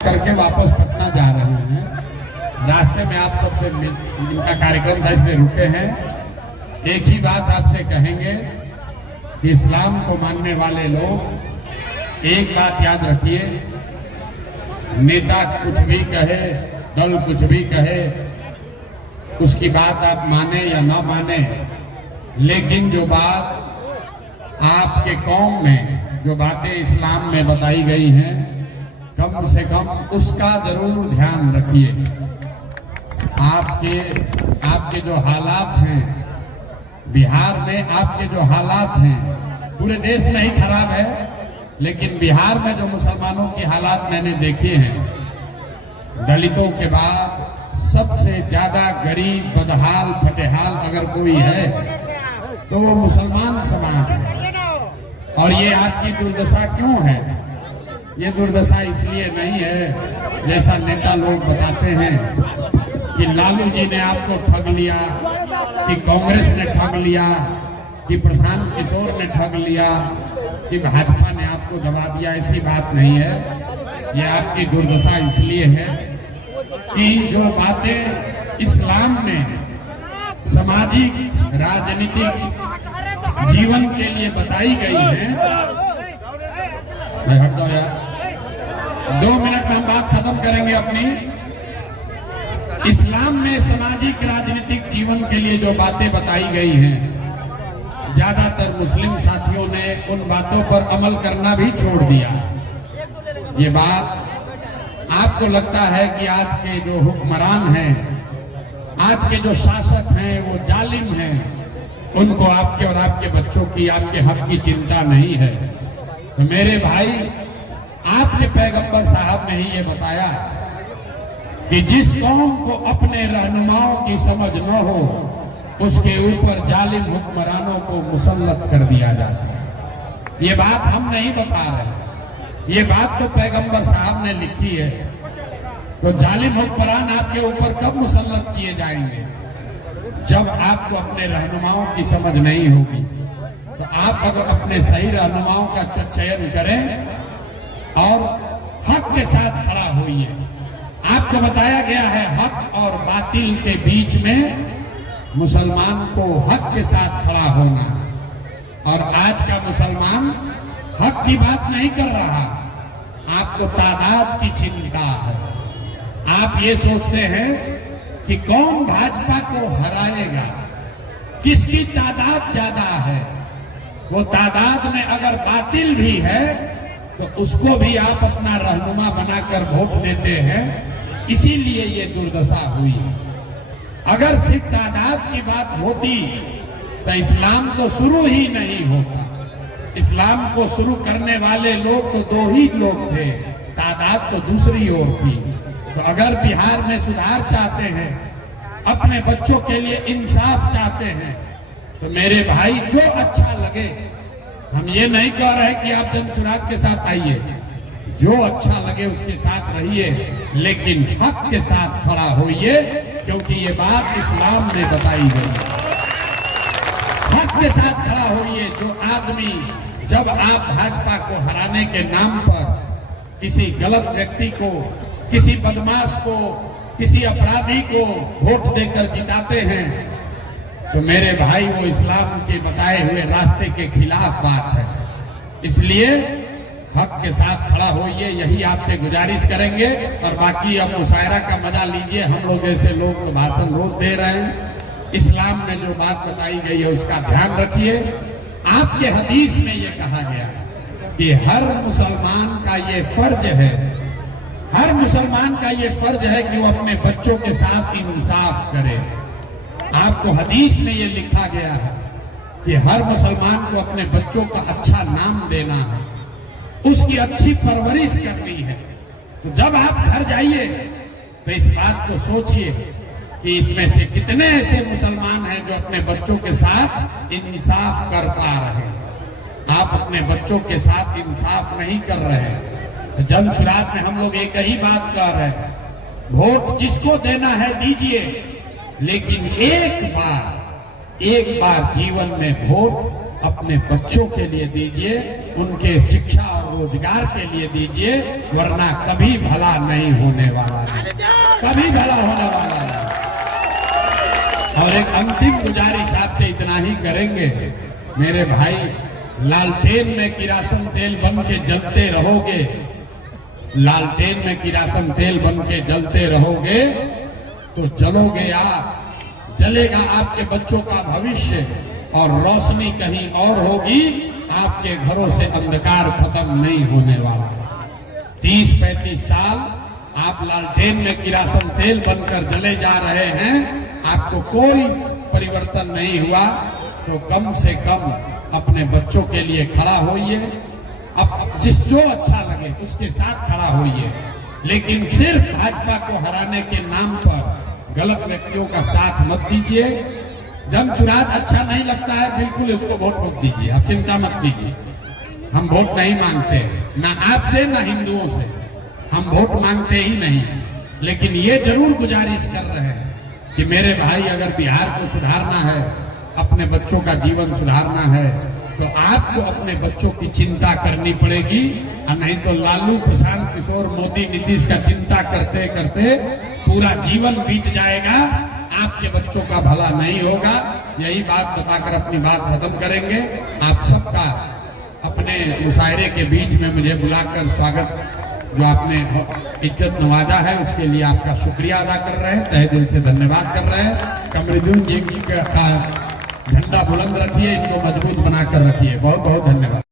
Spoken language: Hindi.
करके वापस पटना जा रहे हैं। रास्ते में आप सबसे इनका कार्यक्रम था इसलिए रुके हैं। एक ही बात आपसे कहेंगे कि इस्लाम को मानने वाले लोग एक बात याद रखिए, नेता कुछ भी कहे, दल कुछ भी कहे, उसकी बात आप माने या ना माने, लेकिन जो बात आपके कौम में जो बातें इस्लाम में बताई गई हैं, कम से कम उसका जरूर ध्यान रखिए। आपके जो हालात हैं बिहार में, आपके जो हालात हैं पूरे देश में ही खराब है, लेकिन बिहार में जो मुसलमानों की हालात मैंने देखे हैं, दलितों के बाद सबसे ज्यादा गरीब बदहाल फटेहाल अगर कोई है तो वो मुसलमान समाज है। और ये आपकी दुर्दशा क्यों है? ये दुर्दशा इसलिए नहीं है जैसा नेता लोग बताते हैं कि लालू जी ने आपको ठग लिया, कि कांग्रेस ने ठग लिया, कि प्रशांत किशोर ने ठग लिया, कि भाजपा ने आपको दबा दिया। ऐसी बात नहीं है। ये आपकी दुर्दशा इसलिए है कि जो बातें इस्लाम में सामाजिक राजनीतिक जीवन के लिए बताई गई हैं, मैं हट जाओ यार, 2 मिनट में हम बात खत्म करेंगे अपनी। इस्लाम में सामाजिक राजनीतिक जीवन के लिए जो बातें बताई गई हैं, ज्यादातर मुस्लिम साथियों ने उन बातों पर अमल करना भी छोड़ दिया। ये बात आपको लगता है कि आज के जो हुक्मरान हैं, आज के जो शासक हैं वो जालिम हैं, उनको आपके और आपके बच्चों की, आपके हक की चिंता नहीं है। तो मेरे भाई, आपने पैगंबर साहब ने ही ये बताया कि जिस कौम को अपने रहनुमाओं की समझ न हो, उसके ऊपर जालिम हुक्मरानों को मुसल्लत कर दिया जाता है। ये बात हम नहीं बता रहे, ये बात तो पैगंबर साहब ने लिखी है। तो जालिम हुक्मरान आपके ऊपर कब मुसल्लत किए जाएंगे? जब आपको अपने रहनुमाओं की समझ नहीं होगी। तो आप अगर अपने सही रहनुमाओं का चयन करें और हक के साथ खड़ा होइए। आपको बताया गया है हक और बातिल के बीच में मुसलमान को हक के साथ खड़ा होना। और आज का मुसलमान हक की बात नहीं कर रहा, आपको तादाद की चिंता है। आप ये सोचते हैं कि कौन भाजपा को हराएगा, किसकी तादाद ज्यादा है। वो तादाद में अगर बातिल भी है तो उसको भी आप अपना रहनुमा बनाकर वोट देते हैं, इसीलिए ये दुर्दशा हुई। अगर सिर्फ तादाद की बात होती तो इस्लाम तो शुरू ही नहीं होता। इस्लाम को शुरू करने वाले लोग तो 2 ही लोग थे, तादाद तो दूसरी ओर थी। तो अगर बिहार में सुधार चाहते हैं, अपने बच्चों के लिए इंसाफ चाहते हैं, तो मेरे भाई जो अच्छा लगे, हम ये नहीं कह रहे कि आप जनसुराज के साथ आइए, जो अच्छा लगे उसके साथ रहिए, लेकिन हक के साथ खड़ा होइए, क्योंकि ये बात इस्लाम में बताई गई है। हक के साथ खड़ा होइए। जो आदमी, जब आप भाजपा को हराने के नाम पर किसी गलत व्यक्ति को, किसी बदमाश को, किसी अपराधी को वोट देकर जिताते हैं, तो मेरे भाई वो इस्लाम के बताए हुए रास्ते के खिलाफ बात है। इसलिए हक के साथ खड़ा होइए, यही आपसे गुजारिश करेंगे। और बाकी अब मुशायरा का मजा लीजिए। हम लोग ऐसे लोग तो भाषण रोज दे रहे हैं। इस्लाम में जो बात बताई गई है उसका ध्यान रखिए। आपके हदीस में ये कहा गया कि हर मुसलमान का ये फर्ज है, हर मुसलमान का ये फर्ज है कि वो अपने बच्चों के साथ इंसाफ करे। आपको हदीस में ये लिखा गया है कि हर मुसलमान को अपने बच्चों का अच्छा नाम देना है, उसकी अच्छी परवरिश करनी है। तो जब आप घर जाइए तो इस बात को सोचिए कि इसमें से कितने ऐसे मुसलमान हैं जो अपने बच्चों के साथ इंसाफ कर पा रहे हैं। आप अपने बच्चों के साथ इंसाफ नहीं कर रहे हैं। तो जनसुराज में हम लोग एक ही बात कह रहे हैं, वोट जिसको देना है दीजिए, लेकिन एक बार जीवन में वोट अपने बच्चों के लिए दीजिए। उनके शिक्षा और रोजगार के लिए दीजिए, वरना कभी भला नहीं होने वाला है, कभी भला होने वाला है। और एक अंतिम गुजारिश आपसे इतना ही करेंगे, मेरे भाई, लालटेन में किरासन तेल बन के जलते रहोगे, लालटेन में किरासन तेल बन के जलते रहोगे तो जलोगे आप, जलेगा आपके बच्चों का भविष्य, और रोशनी कहीं और होगी, आपके घरों से अंधकार खत्म नहीं होने वाला। 30-35 साल आप लालटेन में किरासन तेल बनकर जले जा रहे हैं, आपको कोई परिवर्तन नहीं हुआ, तो कम से कम अपने बच्चों के लिए खड़ा होइए, अब जो अच्छा लगे उसके साथ खड़ा होइए, लेकिन सिर्फ भाजपा को हराने के नाम पर गलत व्यक्तियों का साथ मत दीजिए। जमशुराद अच्छा नहीं लगता है, बिल्कुल इसको वोट मत दीजिए, आप चिंता मत कीजिए। हम वोट नहीं मांगते, ना आपसे ना हिंदुओं से, हम वोट मांगते ही नहीं। लेकिन ये जरूर गुजारिश कर रहे हैं कि मेरे भाई, अगर बिहार को सुधारना है, अपने बच्चों का जीवन सुधारना है, तो आपको अपने बच्चों की चिंता करनी पड़ेगी, और नहीं तो लालू, प्रशांत किशोर, मोदी, नीतीश का चिंता करते करते पूरा जीवन बीत जाएगा, आपके बच्चों का भला नहीं होगा। यही बात बताकर अपनी बात खत्म करेंगे। आप सबका अपने मुशायरे के बीच में मुझे बुलाकर स्वागत, जो आपने इज्जत नवाजा है, उसके लिए आपका शुक्रिया अदा कर रहे हैं, तहे दिल से धन्यवाद कर रहे हैं। कमरुद्दीन जी का झंडा बुलंद रखिए, इनको मजबूत बनाकर रखिए। बहुत बहुत धन्यवाद।